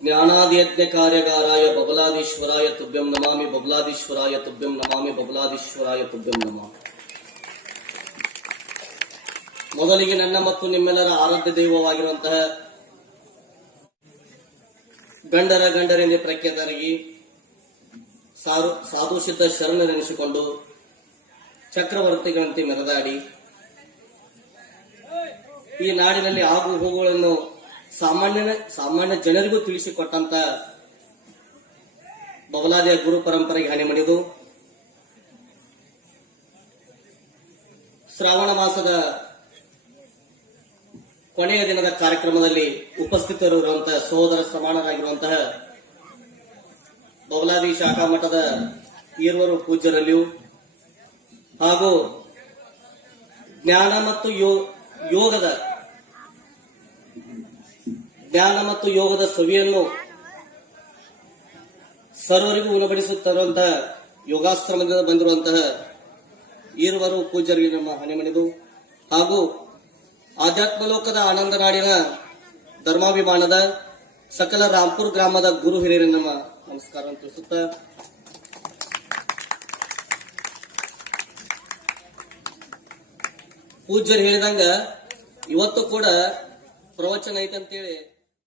ಜ್ಞಾನಾದಿಯಜ್ಞ ಕಾರ್ಯಗಾರಾಯ ಬಬಲಾದೀಶ್ವರಾಯ ತುಭ್ಯಂ ನಮಾಮಿ, ಬಬಲಾದೀಶ್ವರಾಯ ತುಭ್ಯಂ ನಮಾಮಿ, ಬಬಲಾದೀಶ್ವರಾಯ ತುಭ್ಯಂ ನಮಾಮಿ. ಮೊದಲಿಗೆ ನನ್ನ ಮತ್ತು ನಿಮ್ಮೆಲ್ಲರ ಆರಾಧ್ಯ ದೈವವಾಗಿರುವಂತಹ ಗಂಡರ ಗಂಡರೆಂದೇ ಪ್ರಖ್ಯಾತರಾಗಿ ಸಾರು ಸಾಧುಸಿದ್ಧ ಶರಣರೆನಿಸಿಕೊಂಡು ಚಕ್ರವರ್ತಿಗಳಂತೆ ಮೆರೆದಾಡಿ ಈ ನಾಡಿನಲ್ಲಿ ಆಗು ಹೋಗುಗಳನ್ನು ಸಾಮಾನ್ಯ ಸಾಮಾನ್ಯ ಜನರಿಗೂ ತಿಳಿಸಿಕೊಟ್ಟಂತ ಬಬಲಾದಿಯ ಗುರು ಪರಂಪರೆಗೆ ಹಾನಿ ಮಾಡಿದು ಶ್ರಾವಣ ಮಾಸದ ಕೊನೆಯ ದಿನದ ಕಾರ್ಯಕ್ರಮದಲ್ಲಿ ಉಪಸ್ಥಿತರಿರುವಂತಹ ಸಹೋದರ ಸಮಾನರಾಗಿರುವಂತಹ ಬಬಲಾದಿ ಶಾಖಾ ಮಠದ ಈರ್ವರು ಪೂಜ್ಯರಲ್ಲಿಯೂ ಹಾಗೂ ಜ್ಞಾನ ಮತ್ತು ಯೋಗದ ಜ್ಞಾನ ಮತ್ತು ಯೋಗದ ಸವಿಯನ್ನು ಸರ್ವರಿಗೂ ಉಣಬಡಿಸುತ್ತಿರುವಂತಹ ಯೋಗಾಶ್ರಮದಿಂದ ಬಂದಿರುವಂತಹ ಈರುವರು ಪೂಜರಿಗೆ ನಮ್ಮ ಹಣೆಮಣಿದು ಹಾಗೂ ಆಧ್ಯಾತ್ಮ ಲೋಕದ ಆನಂದ ನಾಡಿನ ಧರ್ಮಾಭಿಮಾನದ ಸಕಲ ರಾಂಪುರ್ ಗ್ರಾಮದ ಗುರು ಹಿರಿಯರ ನಮ್ಮ ನಮಸ್ಕಾರ ತಿಳಿಸುತ್ತ. ಪೂಜ್ಯರು ಹೇಳಿದಂಗ ಇವತ್ತು ಕೂಡ ಪ್ರವಚನ ಐತಂತೇಳಿ